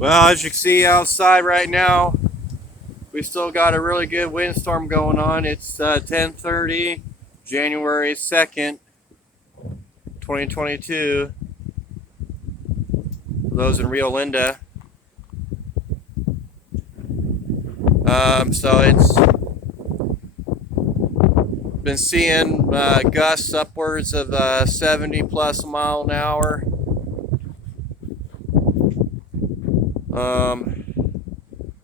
Well, as you can see outside right now, we still got a really good windstorm going on. It's 10:30, January 2nd, 2022. For those in Rio Linda. So it's been seeing gusts upwards of 70 plus mile an hour.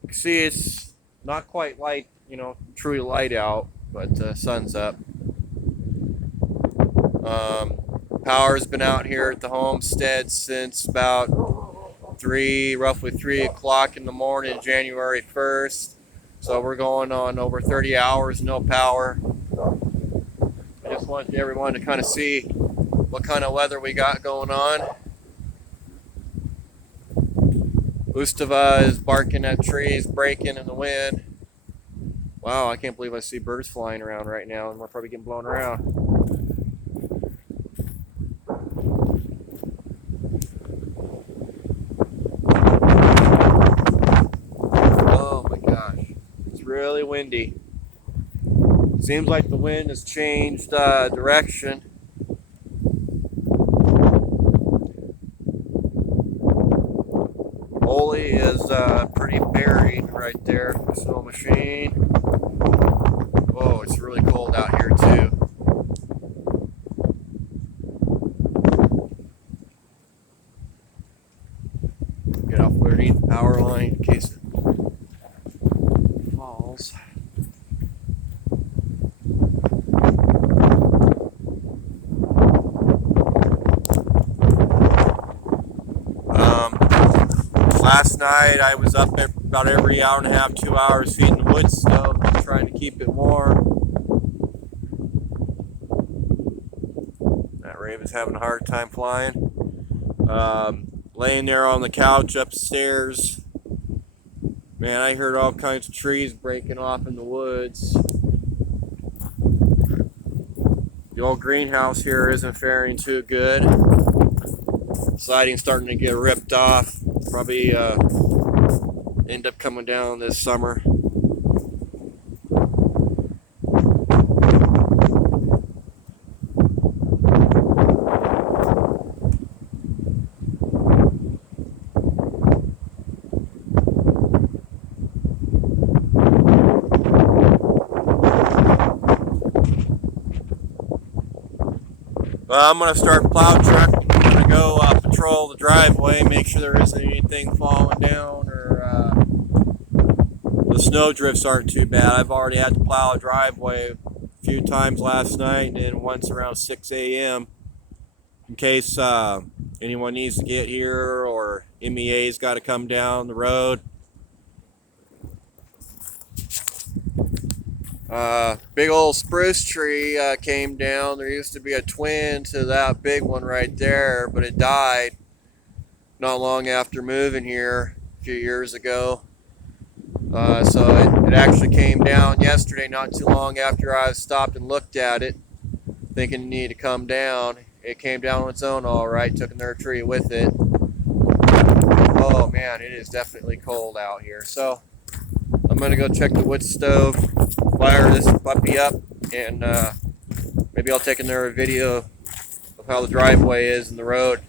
You see it's not quite light, truly light out, but the sun's up. Power's been out here at the homestead since about roughly 3 o'clock in the morning, January 1st. So we're going on over 30 hours, no power. I just want everyone to kind of see what kind of weather we got going on. Ustava is barking at trees, breaking in the wind. Wow, I can't believe I see birds flying around right now, and we're probably getting blown around. Oh my gosh, it's really windy. Seems like the wind has changed direction. Oli is pretty buried right there. Snow machine. Whoa, it's really cold out here too. Get off underneath the power line in case it falls. Last night I was up about every hour and a half, 2 hours feeding the wood stove, trying to keep it warm. That raven's having a hard time flying. Laying there on the couch upstairs. Man, I heard all kinds of trees breaking off in the woods. The old greenhouse here isn't faring too good. Siding's starting to get ripped off. Probably end up coming down this summer. Well, I'm going to start plow truck. I'm going to go patrol the driveway, make sure there isn't anything falling down or the snow drifts aren't too bad. I've already had to plow a driveway a few times last night and then once around 6 a.m. in case anyone needs to get here or MEA's got to come down the road. Big old spruce tree came down. There used to be a twin to that big one right there, but it died not long after moving here a few years ago. So it actually came down yesterday, not too long after I stopped and looked at it, thinking it needed to come down. It came down on its own all right, took their tree with it. Oh man, it is definitely cold out here. So I'm going to go check the wood stove, fire this puppy up, and maybe I'll take another video of how the driveway is and the road.